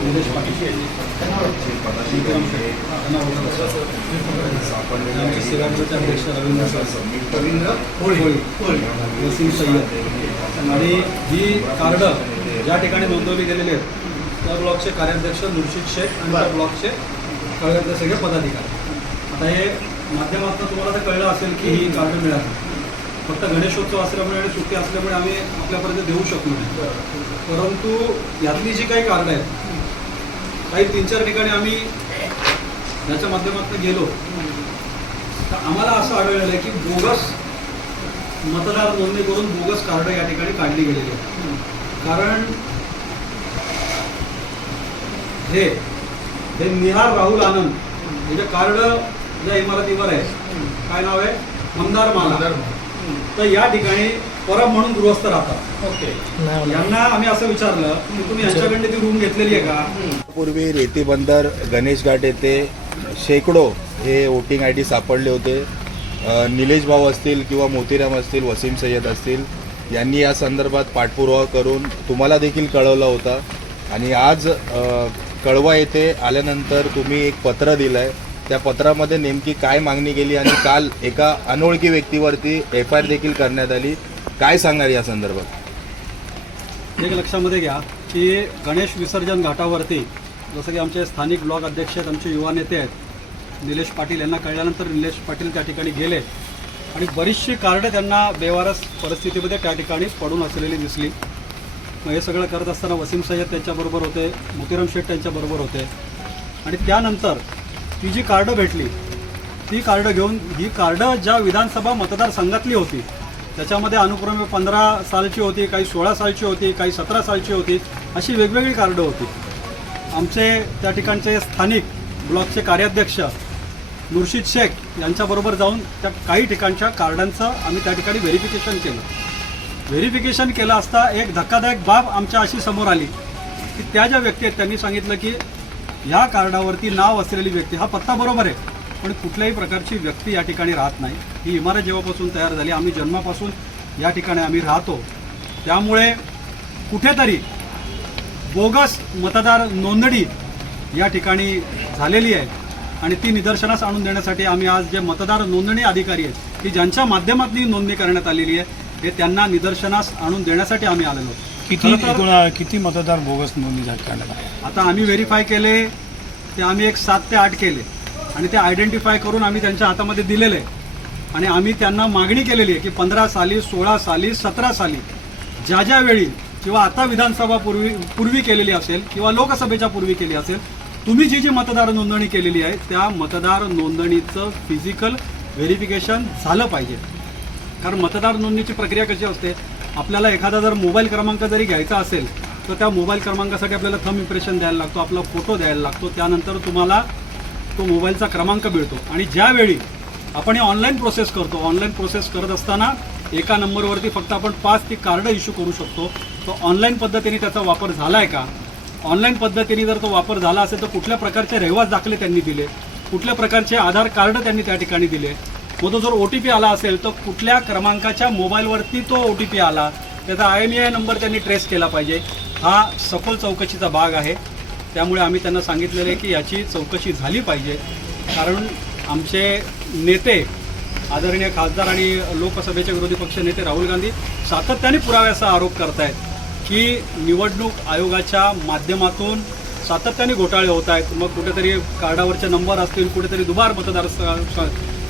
निलेश पाटील श्रीराम शेट्टी, अध्यक्ष रवींद्र रवींद्र होळी वसीम सय्यद आणि ही कार्ड ज्या ठिकाणी नोंदवली गेलेली आहेत त्या ब्लॉकचे कार्याध्यक्ष मुर्शिद शेख आणि त्या ब्लॉकचे कळव्यातले सगळे पदाधिकारी आता हे माध्यमातून तुम्हाला तर कळलं असेल की ही कार्ड मिळाली फक्त गणेशोत्सव असल्यामुळे आणि सुट्टी असल्यामुळे आम्ही आपल्यापर्यंत देऊ शकलो नाही परंतु यातली जी काही कार्ड आहेत काही तीन चार ठिकाणी आम्ही याच्या माध्यमातून गेलो. तर आम्हाला असं आढळलेलं आहे की बोगस मतदार नोंदणी करून बोगस कार्ड या ठिकाणी काढली गेलेली आहे. कारण हे हे निहार राहुल आनंद हे जे कार्ड ज्या इमारतीवर आहे काय नाव आहे? मंदार माला. तर या ठिकाणी परब म्हणून गृहस्थ राहतात. ओके. यांना आम्ही असं विचारलं की तुम्ही यांच्याकडे ती रूम घेतलेली आहे का? पूर्वी रेती बंदर गणेश घाट येथे शेकडो हे वोटिंग आय डी सापडले होते. निलेश भाऊ असतील किंवा मोतीराम असतील वसीम सय्यद असतील यांनी या संदर्भात पाठपुरावा करून तुम्हाला देखील कळवला होता. आणि आज कळवा येथे आल्यानंतर तुम्ही एक पत्र दिलं आहे त्या पत्रामध्ये नेमकी काय मागणी केली आणि काल एका अनोळखी व्यक्तीवरती एफ आय आर देखील करण्यात आली. काय सांगणार या संदर्भात? एक लक्षामध्ये घ्या की गणेश विसर्जन घाटावरती जसं की आमचे स्थानिक ब्लॉक अध्यक्ष आहेत आमचे युवा नेते आहेत निलेश पाटील यांना कळल्यानंतर निलेश पाटील त्या ठिकाणी गेले. आणि बरीचशी कार्डं त्यांना बेवारस परिस्थितीमध्ये त्या ठिकाणी पडून असलेली दिसली. मग हे सगळं करत असताना वसीम सय्यद त्यांच्याबरोबर होते मोतीराम शेठ त्यांच्याबरोबर होते. आणि त्यानंतर ती जी कार्ड भेटली ती कार्ड घेऊन ही कार्ड ज्या विधानसभा मतदारसंघातली होती त्याच्यामध्ये अनुक्रमे पंधरा सालची होती काही सोळा सालची होती काही सतरा सालची होती अशी वेगवेगळी कार्ड होती. आमचे त्या ठिकाणचे स्थानिक ब्लॉकचे कार्याध्यक्ष मुर्शिद शेख यांच्याबरोबर जाऊन त्या काही ठिकाणच्या कार्डांचं आम्ही त्या ठिकाणी व्हेरिफिकेशन केलं. व्हेरिफिकेशन केलं असता एक धक्कादायक बाब आमच्या अशी समोर आली की त्या ज्या व्यक्ती आहेत त्यांनी सांगितलं की या कार्डावरती नाव असलेली व्यक्ती हा पत्ता बरोबर आहे पण कुठल्याही प्रकारची व्यक्ती या ठिकाणी राहत नाही ही इमारत जेव्हापासून तयार झाली आम्ही जन्मापासून या ठिकाणी आम्ही राहतो त्यामुळे कुठेतरी बोगस मतदार नोंदणी या ठिकाणी झालेली आहे आणि ती निदर्शनास आणून देण्यासाठी आम्ही आज जे मतदार नोंदणी अधिकारी आहेत की ज्यांच्या माध्यमातून नोंदणी करण्यात आलेली आहे हे त्यांना निदर्शनास आणून देण्यासाठी आम्ही आलेलो आहोत. किती एकूण किती मतदार बोगस नोंदणी झाली करण्यात आल्या? आता आम्ही व्हेरीफाय केले ते आम्ही एक सात ते आठ केले. आणि ते आयडेंटिफाय करून आम्ही त्यांच्या हातामध्ये दिलेले. आणि आम्ही त्यांना मागणी केलेली आहे की पंधरा साली सोळा साली सतरा साली ज्या ज्या वेळी किंवा आता विधानसभा पूर्वी पूर्वी केलेली असेल किंवा लोकसभेच्या पूर्वी केली असेल तुम्ही जी जी मतदार नोंदणी केलेली आहे त्या मतदार नोंदणीचं फिजिकल व्हेरिफिकेशन झालं पाहिजे. कारण मतदार नोंदणीची प्रक्रिया कशी असते? आपल्याला एखादा जर मोबाईल क्रमांक जरी घ्यायचा असेल तर त्या मोबाईल क्रमांकासाठी आपल्याला थम इम्प्रेशन द्यायला लागतो आपला फोटो द्यायला लागतो. त्यानंतर तुम्हाला तो मोबाईलचा क्रमांक मिळतो. आणि ज्यावेळी आपण हे ऑनलाईन प्रोसेस करतो ऑनलाईन प्रोसेस करत असताना एका नंबरवरती फक्त आपण पाच ते कार्ड इश्यू करू शकतो. तर ऑनलाईन पद्धतीने त्याचा वापर झाला आहे का? ऑनलाईन पद्धतीने जर तो वापर झाला असेल तर कुठल्या प्रकारचे रहिवास दाखले त्यांनी दिले? कुठल्या प्रकारचे आधार कार्ड त्यांनी त्या ठिकाणी दिले? मग तो जर ओ टी पी आला असेल तर कुठल्या क्रमांकाच्या मोबाईलवरती तो ओ टी पी आला त्याचा आय एम आय नंबर त्यांनी ट्रेस केला पाहिजे. हा सखोल चौकशीचा भाग आहे. त्यामुळे आम्ही त्यांना सांगितलेलं आहे की याची चौकशी झाली पाहिजे. कारण आमचे नेते आदरणीय खासदार आणि लोकसभेचे विरोधी पक्ष नेते राहुल गांधी सातत्याने पुराव्याचा आरोप करतायत की निवडणूक आयोगाच्या माध्यमातून सातत्याने घोटाळे होत आहेत. मग कुठेतरी कार्डावरचे नंबर असतील कुठेतरी दुबार मतदार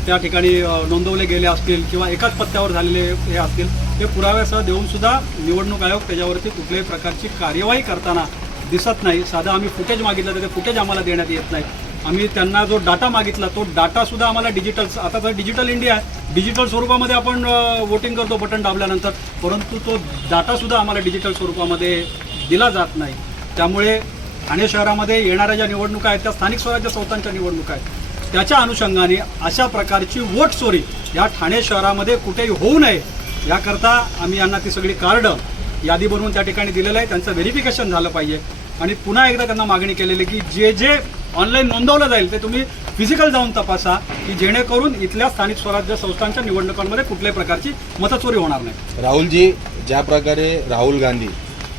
त्या ठिकाणी नोंदवले गेले असतील किंवा एकाच पत्त्यावर झालेले हे असतील हे पुराव्यासह देऊनसुद्धा निवडणूक आयोग त्याच्यावरती कुठल्याही प्रकारची कार्यवाही करताना दिसत नाही. साधं आम्ही फुटेज मागितलं तर ते फुटेज आम्हाला देण्यात येत नाही. आम्ही त्यांना जो डाटा मागितला तो डाटासुद्धा आम्हाला डिजिटल आता तर डिजिटल इंडिया आहे. डिजिटल स्वरूपामध्ये आपण वोटिंग करतो बटन दाबल्यानंतर परंतु तो डाटासुद्धा आम्हाला डिजिटल स्वरूपामध्ये दिला जात नाही. त्यामुळे ठाणे शहरामध्ये येणाऱ्या ज्या निवडणुका आहेत त्या स्थानिक स्वराज्य संस्थांच्या निवडणुका आहेत. त्याच्या अनुषंगाने अशा प्रकारची वोट चोरी या ठाणे शहरामध्ये कुठेही होऊ नये याकरता आम्ही यांना ती सगळी कार्ड यादी बनवून त्या ठिकाणी दिलेलं आहे. त्यांचं व्हेरिफिकेशन झालं पाहिजे. आणि पुन्हा एकदा त्यांना मागणी केलेली आहे की जे जे ऑनलाईन नोंदवलं जाईल ते तुम्ही फिजिकल जाऊन तपासा की जेणेकरून इथल्या स्थानिक स्वराज्य संस्थांच्या निवडणुकांमध्ये कुठल्याही प्रकारची मतचोरी होणार नाही. राहुलजी ज्या प्रकारे राहुल गांधी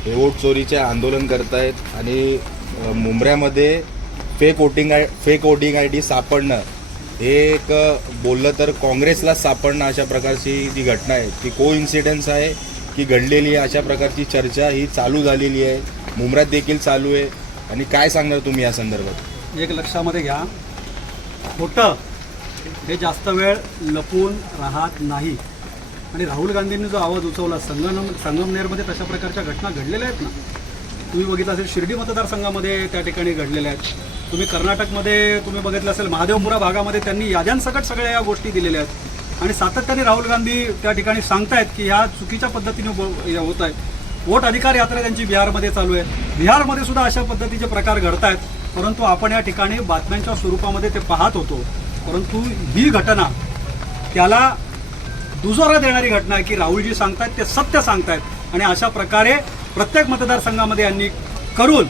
हे वोट चोरीचे आंदोलन करतायत आणि मुंबऱ्यामध्ये fake voting I fake voting I D सापडणं हे एक बोललं तर काँग्रेसलाच सापडणं अशा प्रकारची जी घटना आहे. ती को इन्सिडन्स आहे की घडलेली आहे अशा प्रकारची चर्चा ही चालू झालेली आहे. मुंबऱ्यात देखील चालू आहे. आणि काय सांगणार तुम्ही या संदर्भात? एक लक्षामध्ये घ्या. खोटं हे जास्त वेळ लपून राहत नाही. आणि राहुल गांधींनी जो आवाज उचवला संगम संगमनेरमध्ये तशा प्रकारच्या घटना घडलेल्या आहेत ना? तुम्ही बघितलं असेल शिर्डी मतदारसंघामध्ये त्या ठिकाणी घडलेल्या आहेत. तुम्ही कर्नाटकमध्ये तुम्ही बघितलं असेल महादेवपुरा भागामध्ये त्यांनी याद्यांसकट सगळ्या या गोष्टी दिलेल्या आहेत. आणि सातत्याने राहुल गांधी त्या ठिकाणी सांगतायत की ह्या चुकीच्या पद्धतीने बो- होत आहेत वोट अधिकार यात्रा त्यांची बिहारमध्ये चालू आहे. बिहारमध्ये सुद्धा अशा पद्धतीचे प्रकार घडत आहेत परंतु आपण या ठिकाणी बातम्यांच्या स्वरूपामध्ये ते पाहत होतो. परंतु ही घटना त्याला दुजोरा देणारी घटना आहे की राहुलजी सांगतायत ते सत्य सांगतायत. आणि अशा प्रकारे प्रत्येक मतदारसंघामध्ये यांनी करून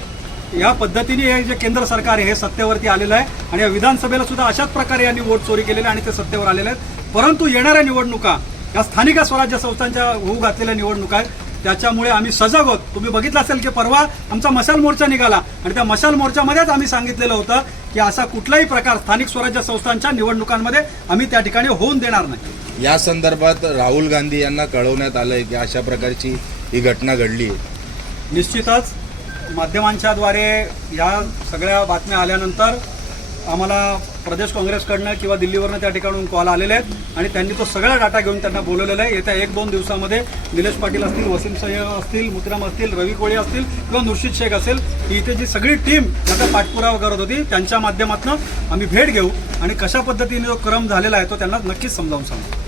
या पद्धतीने हे जे केंद्र सरकार आहे हे सत्तेवरती आलेलं आहे आणि या विधानसभेला सुद्धा अशाच प्रकारे यांनी वोट चोरी केलेले आणि ते सत्तेवर आलेले आहेत. परंतु येणाऱ्या निवडणुका या स्थानिक स्वराज्य संस्थांच्या होऊ घातलेल्या निवडणुका आहेत. त्याच्यामुळे आम्ही सजग आहोत. तुम्ही बघितलं असेल की परवा आमचा मशाल मोर्चा निघाला आणि त्या मशाल मोर्चामध्येच आम्ही सांगितलेलं होतं की असा कुठलाही प्रकार स्थानिक स्वराज्य संस्थांच्या निवडणुकांमध्ये आम्ही त्या ठिकाणी होऊन देणार नाही. या संदर्भात राहुल गांधी यांना कळवण्यात आलं आहे की अशा प्रकारची ही घटना घडली आहे निश्चितच माध्यमांच्याद्वारे या सगळ्या बातम्या आल्यानंतर आम्हाला प्रदेश काँग्रेसकडनं किंवा दिल्लीवरनं त्या ठिकाणून कॉल आलेले आहेत. आणि त्यांनी तो सगळा डाटा घेऊन त्यांना बोलवलेला आहे. येत्या एक दोन दिवसामध्ये निलेश पाटील असतील वसीम सय्यद असतील मुतराम असतील रवी कोळी असतील किंवा नुर्शिद शेख असेल ही इथे जी सगळी टीम त्याचा पाठपुरावा करत होती त्यांच्या माध्यमातून आम्ही भेट घेऊ आणि कशा पद्धतीने जो क्रम झालेला आहे तो त्यांना नक्कीच समजावून सांगू.